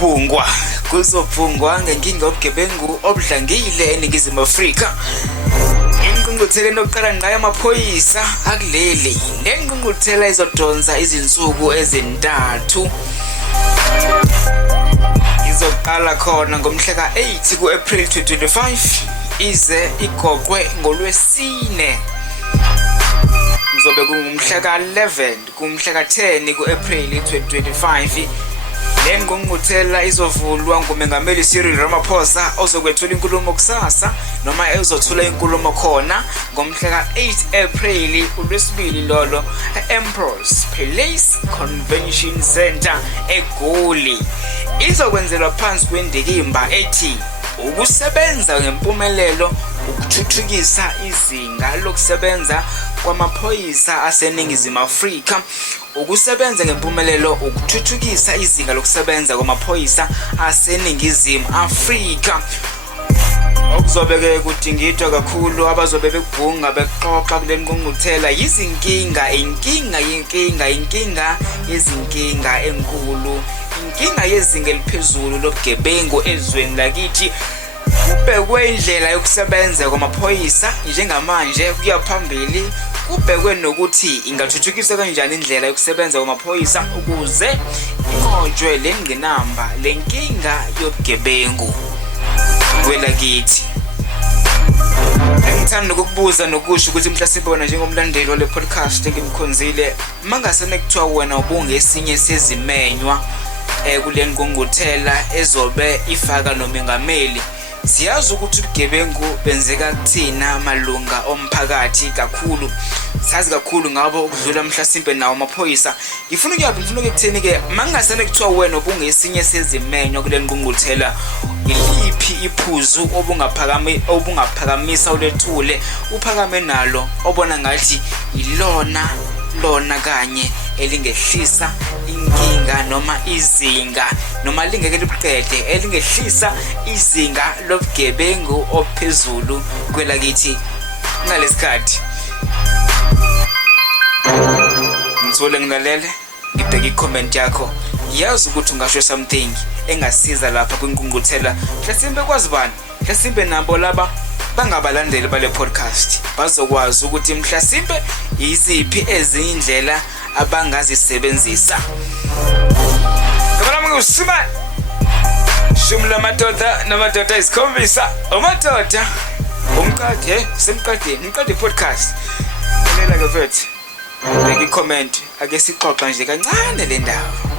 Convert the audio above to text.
kuzobhungwa ngenkinga yobugebengu obudlangile eNingizimu Afrika. Ingqungquthela yokuqala ngqa yamaphoyisa akuleli lengqungquthela izodonsa izinsuku ezintathu. Izoqala khona ngomhla ka-8 ku-April 2025 ize igoqwe ngolwesine. Kuzobe kungumhla ka-11 kumhla ka-10 ku-April 2025. Le ngqungquthela izovulwa nguMengameli Cyril Ramaphosa ozokwethula inkulumo kusasa noma ezothula inkulumo khona ngomhla ka-8 April uLwesibili lolo e-Emperor's Palace Convention Center eGoli. Izokwenzelwa phansi kwendikimba ethi ukusebenza ngempumelelo ukuthuthukisa izinga lokusebenza kwamaphoyisa aseNingizimu Afrika. Ukusebenza ngempumelelo ukuthuthukisa izinga lokusebenza kwamaphoyisa aseNingizimu Afrika. Okuzobe kudingidwa kakhulu abazobe bekubhunga bexoxa kule ngqungquthela izinkinga yezinkinga enkulu, inkinga yezinga eliphezulu lobugebengu ezweni lakithi. Kubhekwe indlela yokusebenza kwamaphoyisa njengamanje kuya phambili, kubhekwe nokuthi ingathuthukiswa kanjani indlela yokusebenza kwamaphoyisa ukuze inqotshwe le ngqinamba lenkinga yobugebengu kwelakithi. Ngithanda ukukubuza nokusho ukuthi mhlasimbe wena njengomlandeli wale podcast engimkhonzile mangasene kuthiwa wena ubungesinye sezimenywa kule ngqungquthela ezobe ifaka nomengameli. Siyazi ukuthi ubugebengu benzeka kuthina malunga omphakathi kakhulu. Sazi kakhulu ngabo ukudlula mhlasimbe nawo amaphoyisa. Ngifuna ukukuthini ke mangasene kuthiwa wena ubungesinye sezimenywa kule ngqungquthela, iliphi iphuzu obungaphakamisa ulethule uphakame nalo obona ngathi ilona kanye elingehlisa inkinga noma izinga noma lingeke liqede elingehlisa izinga lobugebengu ophezulu kwelakithi ngalesikhathi? Ngithole ngilalele, ngibheke i-comment yakho. Yazi ukuthi ungasho something engasiza lapha kwingqungquthela. Mhlasimbe kwazi bani? Mhlasimbe nabo laba bangabalandeli bale podcast bazokwazi ukuthi mhlasimbe iziphi ezinye indlela abangazisebenzisa. Ngabona ngusima shumla madoda namadoda isikhombisa amadoda umqade semqade podcast. Lalela ke mfethu, bheka i-comment ake sixoxa nje kancane le ndaba.